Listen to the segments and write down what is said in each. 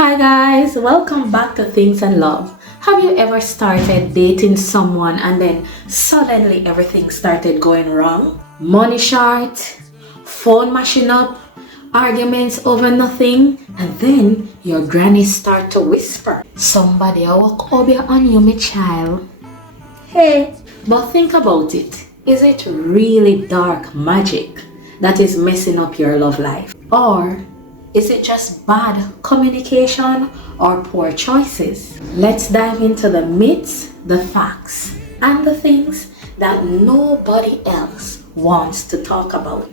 Hi guys, welcome back to Things and Love. Have you ever started dating someone and then suddenly everything started going wrong? Money short, phone mashing up, arguments over nothing, and then your granny start to whisper, "Somebody a walk Obeah on you, my child." Hey, but think about it. Is it really dark magic that is messing up your love life? Or is it just bad communication or poor choices? Let's dive into the myths, the facts, and the things that nobody else wants to talk about.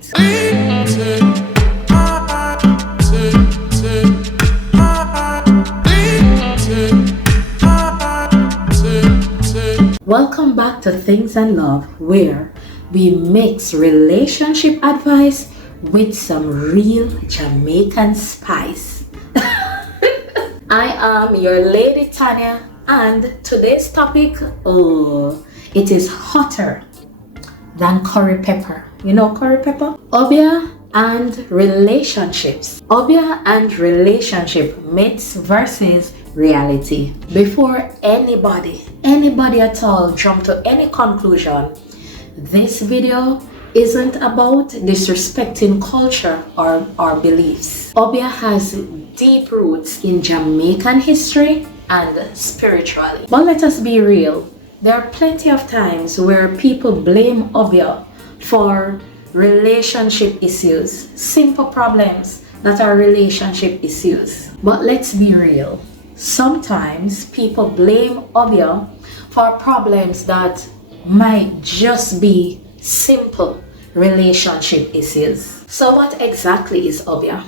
Welcome back to Things and Love, where we mix relationship advice with some real Jamaican spice. I am your lady Tanya, and today's topic, it is hotter than curry pepper. You know curry pepper? Obeah and relationships. Obeah and relationship myths versus reality. Before anybody at all jump to any conclusion, this video isn't about disrespecting culture or beliefs. Obeah has deep roots in Jamaican history and spiritually. But let us be real, there are plenty of times where people blame Obeah for relationship issues, simple problems that are relationship issues. But let's be real, sometimes people blame Obeah for problems that might just be simple relationship issues. So what exactly is Obeah?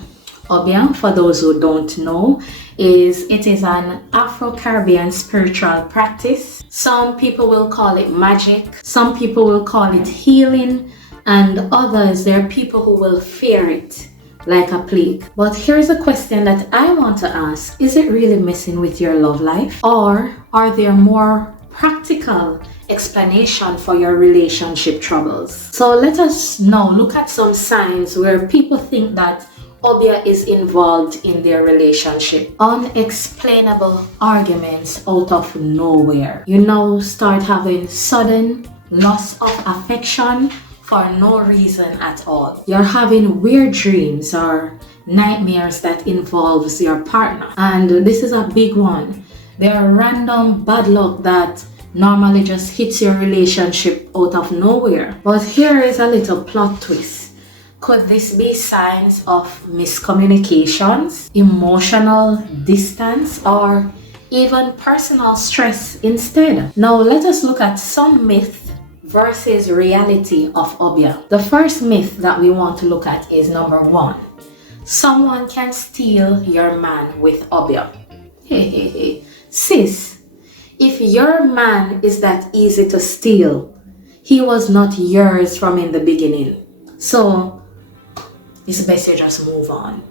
Obeah, for those who don't know, it is an Afro-Caribbean spiritual practice. Some people will call it magic, some people will call it healing, and others, there are people who will fear it like a plague. But here's a question that I want to ask. Is it really messing with your love life? Or are there more practical explanation for your relationship troubles? So let us now look at some signs where people think that Obeah is involved in their relationship. Unexplainable arguments out of nowhere. You now start having sudden loss of affection for no reason at all. You're having weird dreams or nightmares that involves your partner. And this is a big one. There are random bad luck that normally just hits your relationship out of nowhere. But here is a little plot twist. Could this be signs of miscommunications, emotional distance, or even personal stress instead? Now let us look at some myth versus reality of Obeah. The first myth that we want to look at is number 1. Someone can steal your man with Obeah. Hey. Sis, if your man is that easy to steal, he was not yours from in the beginning. So it's best you just move on.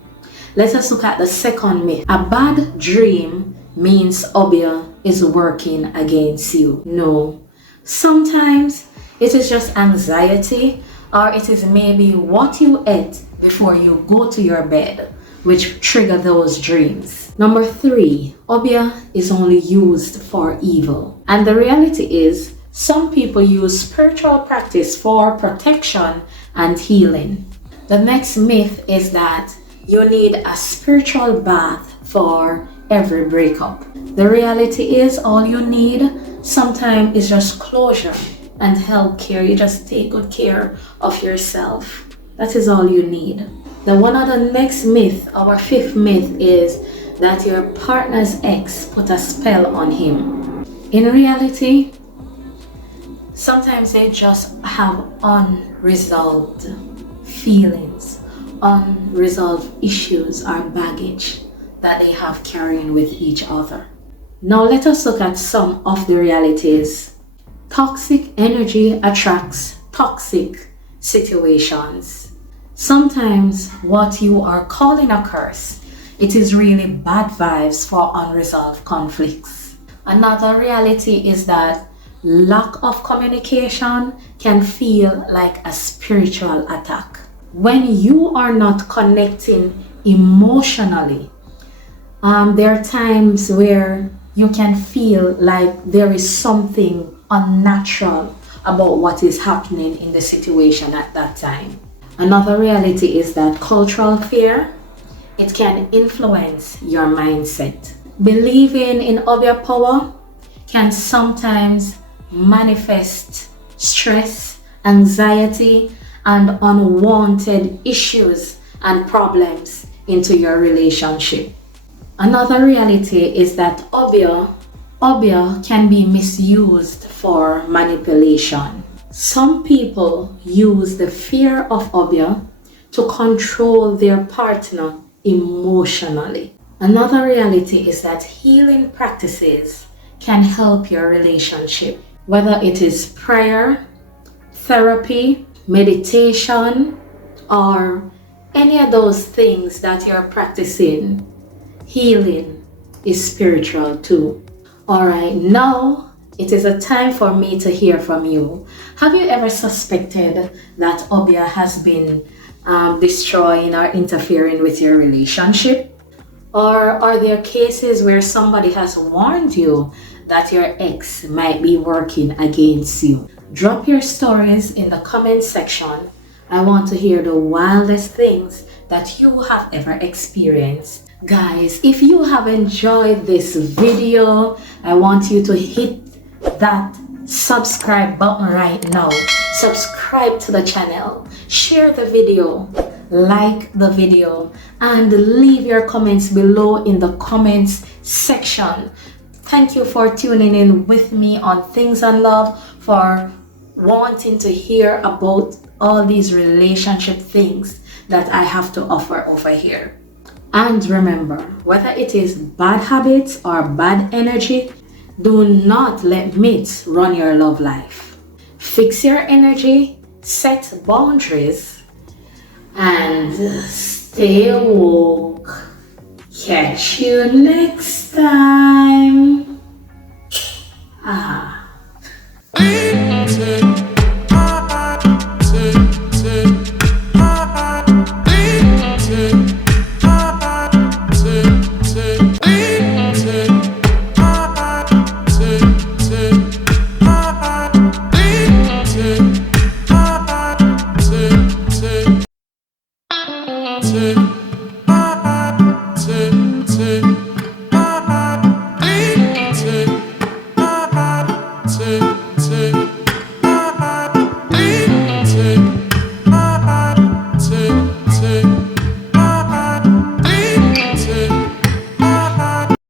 Let us look at the second myth. A bad dream means Obeah is working against you. No. Sometimes it is just anxiety, or it is maybe what you ate before you go to your bed, which trigger those dreams. Number 3, Obeah is only used for evil. And the reality is, some people use spiritual practice for protection and healing. The next myth is that you need a spiritual bath for every breakup. The reality is, all you need sometimes is just closure and help care. You just take good care of yourself. That is all you need. The one of the next myth, our 5th myth, is that your partner's ex put a spell on him. In reality, sometimes they just have unresolved feelings, unresolved issues or baggage that they have carrying with each other. Now let us look at some of the realities. Toxic energy attracts toxic situations. Sometimes what you are calling a curse, it is really bad vibes for unresolved conflicts. Another reality is that lack of communication can feel like a spiritual attack. When you are not connecting emotionally, There are times where you can feel like there is something unnatural about what is happening in the situation at that time. Another reality is that cultural fear, it can influence your mindset. Believing in Obeah power can sometimes manifest stress, anxiety, and unwanted issues and problems into your relationship. Another reality is that Obeah can be misused for manipulation. Some people use the fear of Obeah to control their partner emotionally. Another reality is that healing practices can help your relationship, whether it is prayer, therapy, meditation, or any of those things that you're practicing. Healing is spiritual too. Alright, now it is a time for me to hear from you. Have you ever suspected that Obeah has been destroying or interfering with your relationship? Or are there cases where somebody has warned you that your ex might be working against you? Drop your stories in the comment section. I want to hear the wildest things that you have ever experienced. Guys, if you have enjoyed this video, I want you to hit that subscribe button right now. Subscribe to the channel, share the video, like the video, and leave your comments below in the comments section. Thank you for tuning in with me on Things and Love, for wanting to hear about all these relationship things that I have to offer over here. And remember, whether it is bad habits or bad energy, do not let myths run your love life. Fix your energy, set boundaries, and stay woke. Catch you next time.